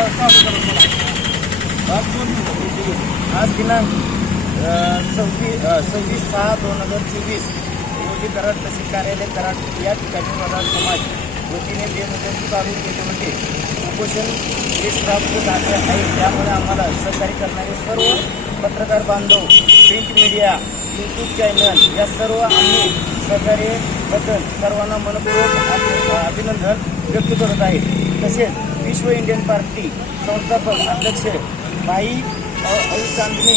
आज दिनांक सव्वीस सव्वीस सहा दोन हज़ार चोवीस रोजी कराड तहसील कार्यालय कराड या ठिकाणी वडार समाज वतीने बेमुदत चालू केले होते उपोषण हे प्राप्त झाले आहे त्यामुळे आम्हाला सहकार्य करणारे सर्व पत्रकार बांधव प्रिंट मीडिया यूट्यूब चॅनल या सर्व आम्ही सहकार्याबद्दल सर्वांना मनपूर्वक अभिनंदन व्यक्त करत आहे तसेच विश्व इंडियन पार्टी संस्थापक अध्यक्ष भाई अ- चांदणी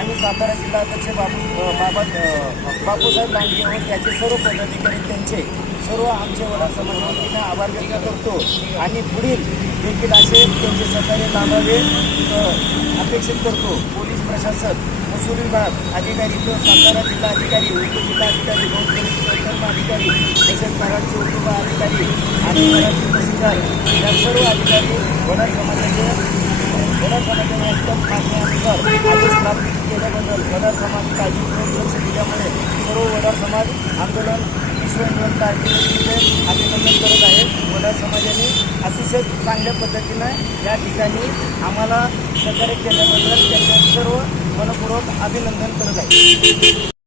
आणि सातारा जिल्हा अध्यक्ष बाबू बाबा बापूसाहेब लांडगे व त्याचे सर्व पदाधिकारी त्यांचे सर्व आमच्या वडा समाजावतीने आभार व्यक्त करतो. आणि पुढील देखील असे त्यांचे सहकार्य लाभावे अपेक्षित करतो. पोलीस प्रशासक महसूल विभाग अधिकारी तो सातारा जिल्हा अधिकारी उपजिल्हा अधिकारी दोन अधिकारी तसेच कराडचे उप अधिकारी आणि कराडचे या सर्व अधिकारी वडा समाजाचे वडा समाजाने एकदम मागण्यानुसार आदेश प्राप्त केल्याबद्दल वडा समाज काळजीपूर्वक लक्ष दिल्यामुळे सर्व वडा समाज आंदोलन विश्व इंडियन अभिनंदन करत आहे. वडा समाजाने अतिशय चांगल्या पद्धतीनं या ठिकाणी आम्हाला सहकार्य केल्याबद्दल त्यांचं सर्व मनपूर्वक अभिनंदन करत आहे.